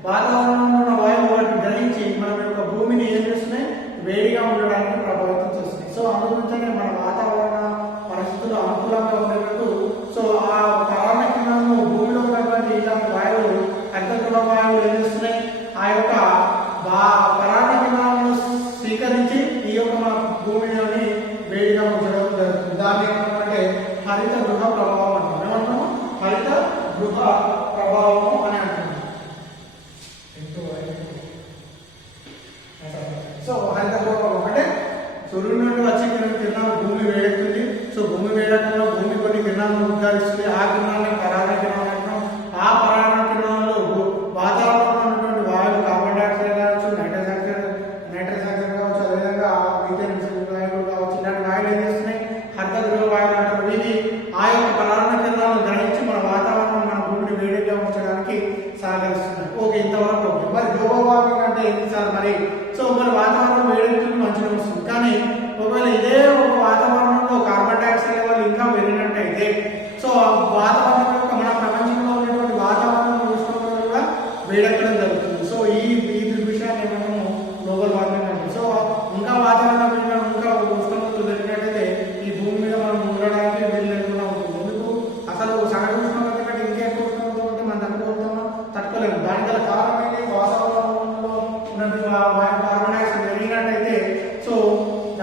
వాతావరణంలో ఉన్న వాయువులు వాటిని గ్రహించి మన యొక్క భూమిని ఏం చేస్తున్నాయి వేడిగా ఉండడానికి ప్రభావితం చేస్తున్నాయి సో అందుగురించే మన వాతావరణ పరిస్థితులు అనుకూలంగా ఉండేటట్టు సో ఆ పరాన్న కిరణాలు భూమిలో ఉన్నటువంటి ఇలాంటి వాయువులు హరితగృహ వాయువులు ఏం చేస్తున్నాయి ఆ యొక్క పరాన్న కిరణాలను స్వీకరించి ఈ యొక్క మన భూమిని వేడిగా ఉంచడం జరుగుతుంది దాన్ని ఏమంటే హరిత గృహ ప్రభావం అంటాం ఏమంటాము హరిత గృహ ప్రభావం అని అంటున్నాం సో హరిత గృహ ప్రభావం అంటే సూర్యుడి నుండి వచ్చే కిరణాలు భూమి వేడెక్కుతుంది సో భూమి వేడెక్కడంలో భూమి కొన్ని కిరణాలను ఉద్గారిస్తుంది ఆ కిరణాన్ని పరాన్న కిరణాలు అంటాం ఆ పరాన్న కిరణాల్లో వాతావరణంలో ఉన్నటువంటి వాయువులు కార్బన్ డైఆక్సైడ్ కావచ్చు నైట్రస్ ఆక్సైడ్ కావచ్చు అదేవిధంగా మీథేన్ వాయువులు కావచ్చు ఇలాంటి వాయువులు ఏం చేస్తున్నాయి హరిత గృహ వాయువులు అంటారు ఇవి ఆ యొక్క పరాన్న కిరణాలను గ్రహించి మన వాతావరణం మన భూమిని వేడిగా ఉంచడానికి సహకరిస్తున్నాయి ఓకే ఇంతవరకు ఓకే మరి గ్లోబల్ వార్మింగ్ అంటే ఏంటి సార్ మరి సో మరి వాతావరణం వేడెక్కుతుంది మంచిగా వస్తుంది కానీ ఒకవేళ ఇదే ఒక వాతావరణంలో కార్బన్ డైఆక్సైడ్ లెవెల్ ఇంకా పెరిగినట్టయితే సో వాతావరణం యొక్క మన ప్రపంచంలో ఉన్నటువంటి వాతావరణం ఉష్ణోగ్రత కూడా వేడెక్కడం జరుగుతుంది సో ఈ విషయాన్ని మనము గ్లోబల్ వార్మింగ్ అంటే సో ఇంకా వాతావరణం ఇంకా ఉష్ణోగ్రత పెరిగినట్టయితే ఈ భూమి మీద మనం ఉండడానికి వీలు లేకుండా ఉంటుంది ఎందుకు అసలు సగటు ఉష్ణోగ్రత కంటే ఇంకా ఎక్కువ ఉష్ణోగ్రత ఉంటే మనం తట్టుకోలేము దాని గల కారణం ఏంటి వాతావరణంలో ఉన్నటువంటి కార్బన్ డైఆక్సైడ్ పెరిగినట్టయితే సో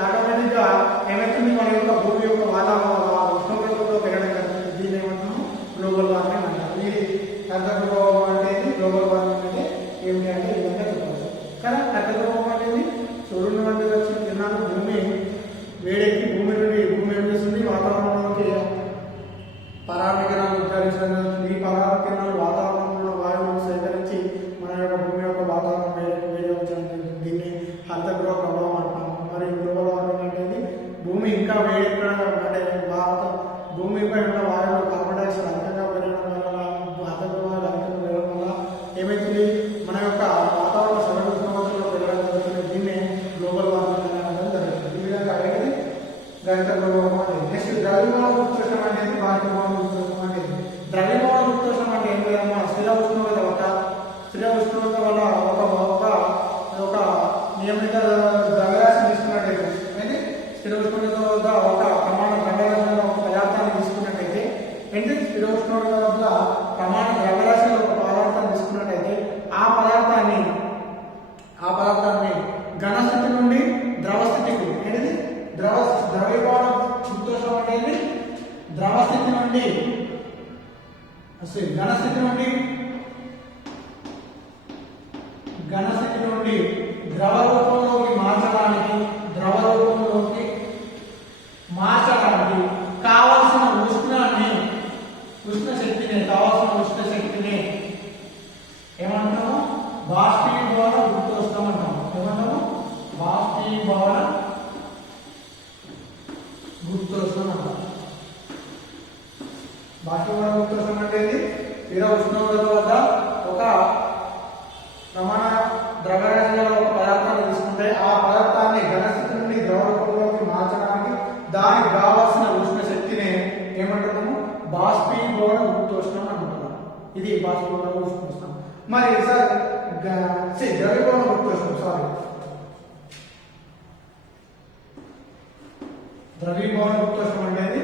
ఆటోమేటిక్గా ఏమవుతుంది మన యొక్క భూమి యొక్క వాతావరణ ఉష్ణోగ్రతలో పెరగడం జరుగుతుంది దీన్ని ఏమంటున్నాము గ్లోబల్ వార్మింగ్ అంటారు ఇది హరిత ప్రభావం అంటే గ్లోబల్ వార్మింగ్ అంటే ఏమిటి అంటే ఈ విధంగా చెప్పవచ్చు కదా హరిత ప్రభావం అంటే సూర్యుడి నుండి వచ్చిన కిరణాలు భూమి వేడెక్కి భూమి ఏం చేస్తుంది వాతావరణంలోకి పరాన్న కిరణాలు ఉద్గారించడం జరుగుతుంది ఈ పరాన్న కిరణాలు వాతావరణంలో వాయువులను సేకరించి మన యొక్క భూమి యొక్క వాతావరణం వేడిగా ఉంచడం జరుగుతుంది దీన్ని హరిత గృహ ప్రభావం అంటాము మరి గ్లోబల్ వార్మింగ్ అనేది భూమి ఇంకా వేడెక్కడం అంటే భూమిపై ఉన్న వాయువులు కార్బన్ డైఆక్సైడ్ అధికంగా పెరగడం వల్ల హరితగృహాలు అధికంగా పెరగడం వల్ల ఏమవుతుంది మన యొక్క వాతావరణ సగటు ఉష్ణోగ్రతలో పెరగడం జరుగుతుంది దీన్ని గ్లోబల్ వార్మింగ్ అనడం జరుగుతుంది ఈ విధంగా అనేది హరిత గృహం అనేది నెక్స్ట్ ద్రవ్యమాన ఉత్కర్షణ అనేది బాహ్యమాన ఉత్కర్షణ అనేది ద్రవ్యమాన ఉత్కర్షణ అంటే ఏం లేదమ్మా స్థిర ఉష్ణోగ్రత వల్ల ఒక నియమిత ద్రవ్యరాశి తీసుకున్నట్టయితే అంటే స్థిర ఉష్ణోగ్రత వద్ద ఒక ప్రమాణ ద్రవ్యరాశిలో ఒక పదార్థాన్ని తీసుకున్నట్టయితే అంటే స్థిర ఉష్ణోగ్రత వద్ద ప్రమాణ ద్రవ్యరాశిలో ఒక పదార్థాన్ని తీసుకున్నట్టయితే ఆ పదార్థాన్ని ఘనస్థితి నుండి ద్రవస్థితికి ఏంటిది ద్రవ్యమాన ఉత్కర్షణ అనేది ద్రవస్థితి నుండి ఘనస్థితి నుండి ద్రవ రూపంలోకి మార్చడానికి కావలసిన ఉష్ణ శక్తిని ఏమంటాము బాష్పీభవన గుర్తొస్తాం అంటాము ఏమంటాము బాష్పీభవన గుర్తొస్తాం అంటాం బాష్పీభవన గుర్తొస్తాం అంటే స్థిర ఉష్ణోగ్రత వద్ద ఒక ప్రమాణ ద్రవ్యరాశిలో ఒక పదార్థాన్ని తీసుకుంటే ఆ పదార్థాన్ని ఘనస్థితి నుండి ద్రవ రూపంలోకి మార్చడానికి దానికి కావాల్సిన ఉష్ణ శక్తిని ఏమంటున్నాము బాష్పీభవన గుర్తోష్ణం అంటున్నాం ఇది బాష్పీభవన గుర్తోష్ణం మరి సార్ ద్రవ్యభవన గుర్తోష్ణం ద్రవ్యభవన గుర్తోష్ణం అనేది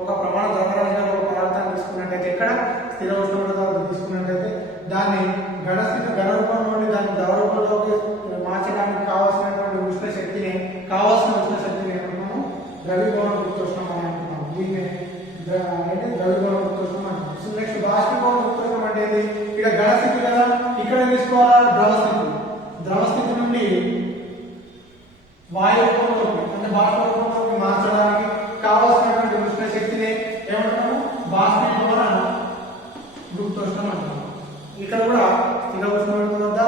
ఒక ప్రమాణ ద్రవ్యరాశిలో ఒక పదార్థాన్ని తీసుకున్నట్టయితే ఎక్కడ స్థిర ఉష్ణోగ్రత తీసుకున్నట్టయితే దాన్ని ఘన రూపంలోని దాన్ని ద్రవ రూపంలోకి మార్చడానికి కావాల్సిన ఉష్ణ శక్తిని ఏమంటున్నాము ద్రవ్యభవన గుర్తోష్ణం అని అంటున్నాము దీన్ని ద్రవ్యభవన తీసుకోవాలా? ద్రవ స్థితి నుండి వాయు రూపంలోకి అంటే బాష్ప రూపంలోకి మార్చడానికి కావాల్సినటువంటి ఉష్ణ శక్తిని ఏమంటాము? బాష్పీభవన గుప్తోష్ణం అంటాము. ఇక్కడ కూడా స్థిర ఉష్ణోగ్రత వద్ద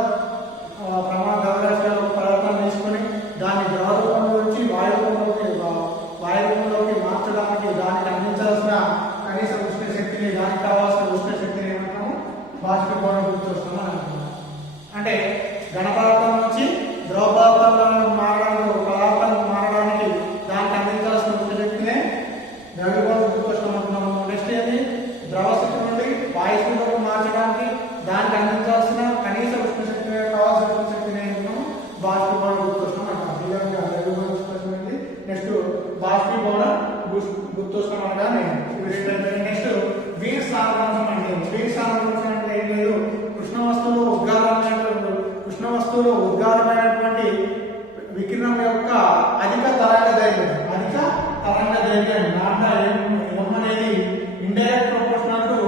ప్రమాణ ద్రవ్యరాశిలో పదార్థాలు తీసుకొని దాన్ని ద్రవ రూపంలో నుంచి వాయు రూపంలోకి మార్చడానికి దానికి అందించాల్సిన కనీస ఉష్ణ శక్తిని, దానికి కావాల్సిన ఉష్ణ శక్తిని ఏమంటాము? బాష్పీభవన గుప్తోష్ణం అని అంటున్నాము. అంటే ఘన పదార్థం నుంచి ద్రవ పదార్థాలను మారడానికి దానికి అందించాల్సిన ఉష్ణ శక్తినే ద్రవ్యభవన గుప్తోష్ణం అంటున్నాము. నెక్స్ట్ ఏంటి? ద్రవ స్థితి నుండి వాయు స్థితిలోకి మార్చడానికి దానికి అందించాల్సిన కనీస ఉష్ణ శక్తిని, కావాల్సిన ఉష్ణ శక్తిని ఏమంటాము? బాష్పీభవన గుప్తోష్ణం అంటాము. ద్రవ్యభవన గుప్తోష్ణం ఏంటి? నెక్స్ట్ బాష్పీభవన గుప్తోష్ణం అనగానే నెక్స్ట్ వీర్ సారాంశం అంటే వీర్ సారాంశం అంటే ఏం లేదు, కృష్ణ వస్తువులో ఉద్గారమైనటువంటి వికిరణం యొక్క అధిక తరంగ దైర్ఘ్యం లాంబ్డా m అనేది ఇండైరెక్ట్ ప్రపోర్షనల్ టు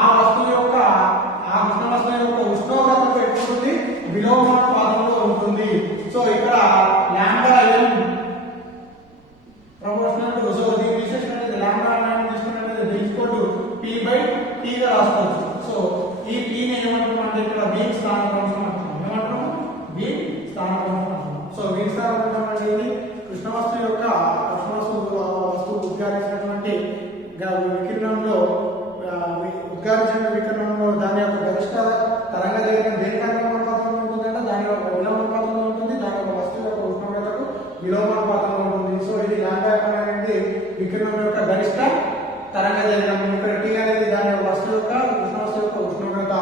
ఆ కృష్ణ వస్తువు యొక్క ఉష్ణోగ్రతకు ఎక్కువ విలోమానుపాతంలో ఉంటుంది. సో ఇక్కడ lambda m proportional to, so దీని విశేషం అనేది లాంబ్డా m తీసుకున్నట్లయితే p/t గా రాసుకోవచ్చు. సో ఈ p ని ఏమంటున్నాం? ఇక్కడ వీన్ స్థానాంశం అంటున్నాం. ఏమంటున్నాం? వీన్ స్థానాంశం అంటున్నాం. సో వీన్ స్థానాంశం అనేది కృష్ణ వస్తువు ఉద్గారించినటువంటి వికిరణంలో దాని యొక్క గరిష్ట తరంగ దైర్ఘ్యం దేనికి అనుపాతంలో ఉంటుందంటే దాని యొక్క విలోమానుపాతంలో ఉంటుంది. దాని యొక్క వస్తువు యొక్క ఉష్ణోగ్రతకు విలోమానుపాతంలో ఉంటుంది. సో ఇది లాంబ్డా అనేది వికిరణం యొక్క గరిష్ట తరంగ దైర్ఘ్యం. ఇక్కడ టీ అనేది దాని యొక్క వస్తువు యొక్క ఉష్ణోగ్రత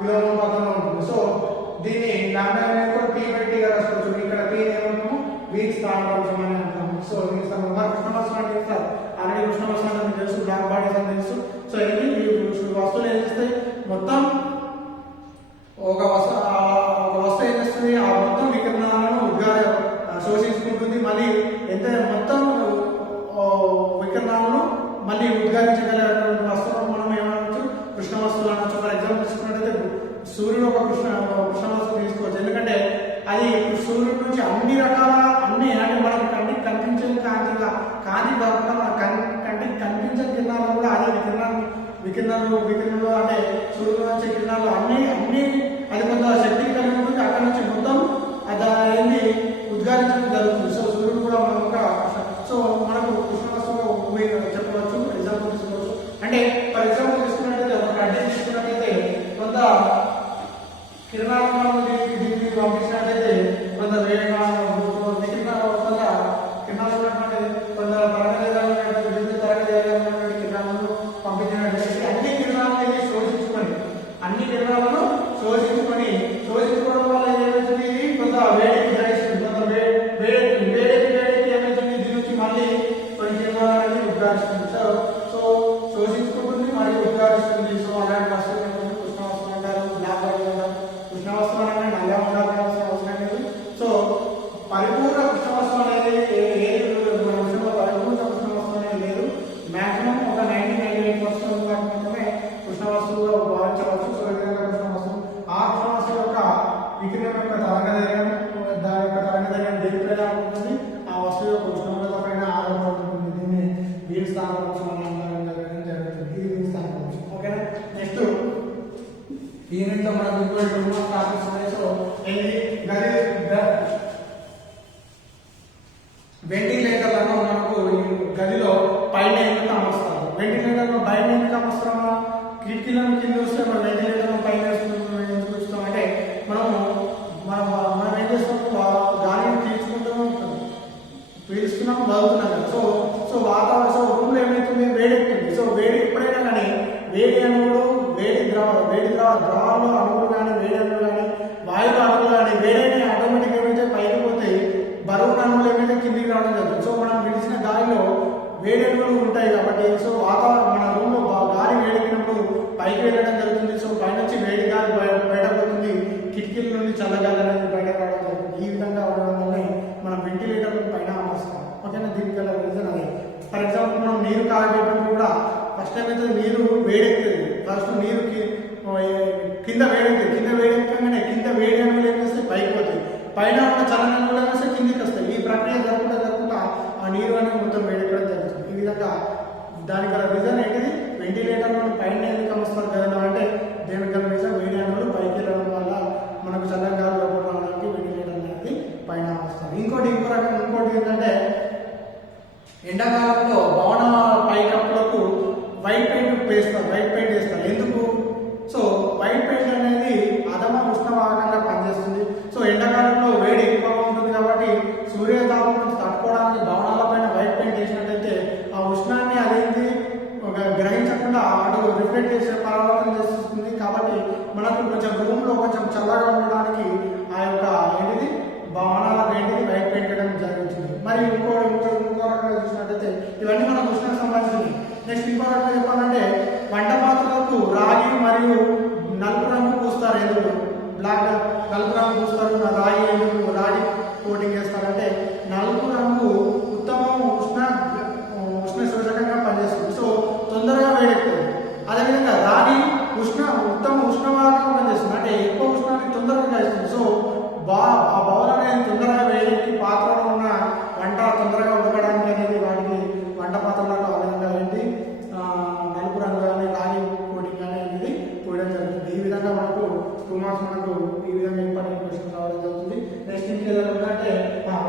విలోమానుపాతంలో ఉంటుంది. సో దీన్ని లాంబ్డా అనేది కూడా p/t గా రాసుకోవచ్చు. ఇక్కడ p ఏమంటాము? వీన్ స్థానాంశం అని అంటాము. సో దీని కృష్ణ వస్తువు అంటే సార్ ఆల్రెడీ కృష్ణ వస్తువు అంటే తెలుసు, బ్లాక్ బాడీస్ అని తెలుసు. సో ఇది వస్తువులు ఏం చేస్తాయి? మొత్తం ఒక వస్తువు ఏం చేస్తుంది? ఆ మొత్తం వికిరణాలను శోషించుకుంటుంది. మళ్ళీ ఎంత మొత్తం వికిరణాలను మళ్ళీ ఉద్గారించగలిగినటువంటి వస్తువులను మనం ఏమనొచ్చు? కృష్ణ వస్తువులు అనొచ్చు. ఫర్ ఎగ్జాంపుల్ తీసుకున్నట్టయితే సూర్యుడు ఒక కృష్ణ వస్తువు తీసుకోవచ్చు. ఎందుకంటే అది సూర్యుడి నుంచి అన్ని అంటే మనకు కంటికి కనిపించే కాంతి కాకుండా మన కంటికి కనిపించే కిరణాలు కూడా అదే వికిరణంలో అంటే సూర్యుడు వచ్చే కిరణాలు అన్ని అది కొంత శక్తిని కలిగి ఉంటుంది. అక్కడ నుంచి మొత్తం అది ఉద్గారించడం జరుగుతుంది. సో సూర్యుడు కూడా మనకు కృష్ణ వస్తువుగా చెప్పవచ్చు. ఎగ్జాంపుల్ తీసుకోవచ్చు. అంటే ఫర్ ఎగ్జాంపుల్ తీసుకున్నట్టయితే ఒక కడ్డీ తీసుకున్నట్టయితే కొంత కిరణాలను మనం దీనికి పంపించినట్టయితే కొంత వేగంగా కిరణాలు కొంత విద్యుత్ తరంగదైర్ఘ్యం కిరణాలను పంపించినట్టయితే అన్ని కిరణాలను శోషించుకోవడం వల్ల ఏమవుతుంది? కొంత వేడికి గ్రహిస్తుంది. కొంత వేడికి ఏమవుతుంది? దీని నుంచి మళ్ళీ కొన్ని కిరణాలు అనేది ఉద్గారిస్తుంది. సో శోషించుకుంటుంది మరియు ఉద్గారిస్తుంది. సో అలాంటి వస్తువులు కృష్ణ వస్తువు అంటారు, బ్లాక్ బాడీ అంటారు. కృష్ణ వస్తువు అనేది నల్లగా ఉండాల్సిన అవసరం లేదు. సో పరిపూర్ణ కృష్ణ వస్తువు అనేది పరిపూర్ణ కృష్ణ వస్తువు అనేది లేదు. మాక్సిమం ఒక 90-98% మాత్రమే కృష్ణ వస్తువుగా భావించవచ్చు. సో ఈ విధంగా కృష్ణ వస్తువు ఆ కృష్ణ వస్తువు యొక్క వికిరణం యొక్క తరంగదైర్ఘ్యం దాని యొక్క తరంగదైర్ఘ్యం దేనిపైన ఉంటుంది? ఆ వస్తువు యొక్క ఉష్ణోగ్రత పైన ఆధారపడి ఉంటుంది. దీన్ని వీన్ స్థానాంశం అని అనడం జరుగుతుంది. ఇది వీన్ స్థానాంశం. ఓకేనా? నెక్స్ట్ ఈ యూనిట్లో మనకు ఇంకో టాపిక్స్ ఉన్నాయి. సో వెంటిలేటర్లను మనకు గదిలో పైన ఎందుకు అమర్స్తారు? వెంటిలేటర్ను బయట ఎందుకు అమర్స్తామా? కిటికీలను కింద వస్తే మనం వెంటిలేటర్ను పైన ఎందుకు ఇస్తాం అంటే మనం ఏం చేస్తాం? గాలిని పీల్చుకున్నాం, వదులుతున్నాం కదా. సో వాతావరణం రూమ్లో ఏమవుతుంది? వేడెక్కుతుంది. సో వేడి ఎప్పుడైనా కానీ వేడి అణువులు ద్రవాల్లో అణువులు కానీ వేడి అణువులు కానీ వాయువు అణువులు కానీ వేడైనా ఆటోమేటిక్ ఏమైతే పైకి పోతే బరువు అణువులు ఏమైతే కిందికి రావడం జరుగుతుంది. సో మనం విడిచిన గాలిలో వేడి అణువులు ఉంటాయి కాబట్టి సో మన రూమ్లో గాలి వేడెక్కినప్పుడు పైకి వెళ్ళడం జరుగుతుంది. సో పైనుంచి వేడి గాలి బయటపోతుంది, కిటికీల నుండి చల్లగాలి అనేది బయట రావడం జరుగుతుంది. ఈ విధంగా ఉండడం వల్ల మనం వెంటిలేటర్ పైన అమర్స్తాం. ఓకేనా? దీనికి గల రీజన్ అది. ఫర్ ఎగ్జాంపుల్ మనం నీరు కాగబెట్టినప్పుడు కూడా ఫస్ట్ ఏమైతే నీరు వేడెక్కుతుంది. ఫస్ట్ నీరుకి కింద వేడెక్కగానే కింద వేడి అణువులు ఏం చేస్తాయి పైకి పోతాయి, పైన ఉన్న చలన అణువులు ఏం వస్తాయి కిందికి వస్తాయి. ఈ ప్రక్రియ జరుగుకుంటా ఆ నీరు అనేది మొత్తం వేడెక్కడం జరుగుతుంది. ఈ విధంగా దానికి గల రీజన్ ఏంటిది, వెంటిలేటర్లో పైన ఎందుకు వస్తారు కదా అంటే దేనికి గల రీజన్ వేడి అణువులు పైకి వెళ్ళడం వల్ల మనకు చల్లగా గాలి లోపల రావడానికి వెంటిలేటర్ అనేది పైన వస్తారు. ఇంకోటి ఏంటంటే ఎండాకాలంలో భవన పైకప్పులకు వైట్ పెయింట్ వేస్తారు. ఎందుకు? సో వైట్ పెయింట్ అనేది అధమ ఉష్ణవాహకంగా పనిచేస్తుంది. సో ఎండాకాలంలో వేడి ఎక్కువగా ఉంటుంది కాబట్టి సూర్యతాపం నుంచి తట్టుకోవడానికి భవనాలపైన వైట్ పెయింట్ వేసినట్టయితే ఆ ఉష్ణాన్ని అదేంటి గ్రహించకుండా అటు రిఫ్లెక్ట్ చేసే పరావర్తన చేస్తుంది. కాబట్టి మనకు కొంచెం రూమ్లో కొంచెం చల్లగా ఉండడానికి ఆ యొక్క ఏంటిది భవనాలకు ఏంటిది వైట్ పెయింట్ వేయడం జరుగుతుంది. మరి ఇంకో రకంగా చూసినట్టయితే ఇవన్నీ మనకు ఉష్ణానికి సంబంధించినవి. నెక్స్ట్ ఇంకో రకంగా చెప్పాలంటే వంట పాత్రలకు రాగి మరియు నలుపు రంగు పూస్తారు. ఎందుకు నలుపు రంగు పూస్తారు? రాగి ఎందుకు రాగి కోటింగ్ చేస్తారంటే నలుపు రంగు ఉత్తమ ఉష్ణ శోషకంగా పనిచేస్తుంది. సో తొందరగా వేడెక్కుతుంది. అదేవిధంగా రాగి ఉత్తమ ఉష్ణవాహకంగా పనిచేస్తుంది, అంటే ఎక్కువ ఉష్ణాన్ని తొందరగా ఇస్తుంది. సో ఆ బౌల్ అనేది తొందరగా వేడెక్కి పాత్రలో ఉన్న వంట తొందరగా ఉడకడానికి అనేది వాటికి వంట పాత్రలకు ఆ విధంగా ఏంటి నలుపు రంగు కానీ రాగి కోటింగ్ కానీ అనేది పోయడం జరుగుతుంది. ఈ విధంగా మనకు 2 మార్క్స్ మనకు ఈ విధంగా ఇంపార్టెంట్ క్వశ్చన్స్ రావడం జరుగుతుంది. నెక్స్ట్ ఇంకేదైనా ఉందంటే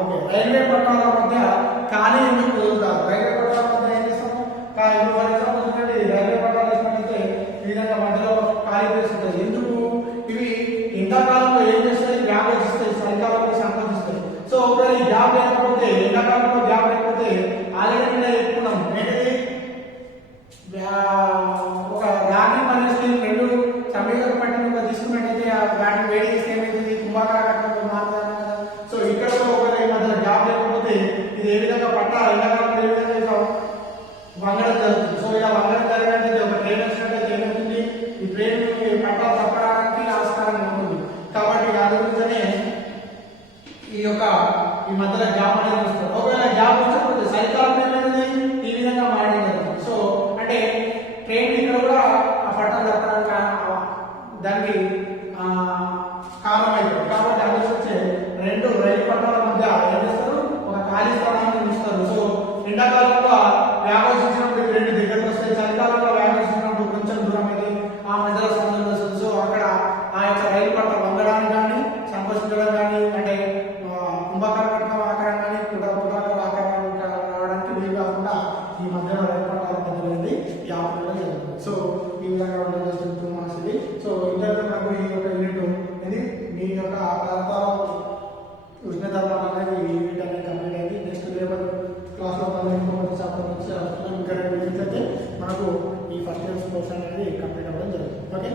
ఓకే, రైల్వే పట్టాల మధ్య ఖాళీ ఎందుకు వదులుతారు? రైల్వే పట్టాల మధ్య ఏం చేస్తాము? ఫర్ ఎగ్జాంపుల్ చూడండి, రైల్వే పట్టాలు వేసినట్టయితే ఈ విధంగా మధ్యలో ఖాళీ ప్లేస్ ఉంటుంది. ఎందుకు? ఇవి ఎండాకాలంలో ఏం చేస్తాయి? గ్యాప్ ఇస్తాయి, చలికాలంలో సంకోచిస్తాయి. సో ఒకవేళ ఈ గ్యాప్ లేకపోతే ఎండాకాలంలో గ్యాప్ లేకపోతే ఆల్రెడీ చెప్పుకున్నాం ఏంటిది ఒక రాగి మరియు స్టీల్ రెండు సమీకరణ పట్టిన తీసుకున్నట్టయితే వాటిని వేడి చేస్తే ఏమైంది కుంభాకార కట్టడం మారుతుంది కదా. సో ఇక్కడ ఒకవేళ ఈ మధ్య గ్యాప్ లేకపోతే ఇది ఏ విధంగా పట్ట ఎండాకాలంలో ఏ విధంగా వంగడం జరుగుతుంది. సో ఇలా వంగడం జరగాలంటే ఒక ట్రైన్ వచ్చినట్టయితే ఏమవుతుంది, ఈ ట్రైన్ పట్ట తప్పడానికి ఆస్కారం ఉంటుంది. కాబట్టి అందుకనే ఈ మధ్యలో గ్యాప్ అనేది వస్తుంది. ఒకవేళ గ్యాప్ వచ్చినప్పుడు చలికాలం ఏమైంది ఈ విధంగా మారడం జరుగుతుంది. సో అంటే ట్రైన్ ఇక్కడ కూడా ఆ పట్టం తప్పడానికి దానికి కారణమైంది. కాబట్టి అందుకొచ్చే రెండు రైలు పట్టాల మధ్య ఏం చేస్తారు? ఒక ఖాళీ స్థానాన్ని ఉంచుతారు. సో ఎండాకాలంలో వ్యాపించినప్పుడు రెండు దగ్గరకు వస్తాయి, చలికాలంలో వ్యాపించినప్పుడు కొంచెం దూరం అయితే ఆ మధ్యలో సంబంధం వస్తుంది. సో అక్కడ ఆ యొక్క రైలు పట్ట వంగడానికి కానీ సంకోచించడం కానీ అంటే కుంభాకార కట్టడం ఆకారం కానీ పుటాకార ఆకారం రావడానికి వీలు కాకుండా ఈ మధ్యలో రైలు పట్టాల మధ్యలో గ్యాప్ ఉండడం జరుగుతుంది. సో ఈ విధంగా ఉండడం జరుగుతుంది 2 మార్క్స్ ఇది. సో ఇంటర్వ్యూ నాకు ఈ యొక్క యూనిట్ ఇది మీ యొక్క పదార్థాల ఉష్ణధర్మాలు అనేది ఈ యూనిట్ అనేది కంప్లీట్ అయింది. నెక్స్ట్ లేబర్ క్లాస్లో మళ్ళీ ఇంకొక చాప్టర్ వచ్చి ఇంకా 2 యూనిట్స్ అయితే మనకు ఈ ఫస్ట్ ఇయర్స్ కోర్స్ అనేది కంప్లీట్ అవ్వడం జరుగుతుంది. ఓకే.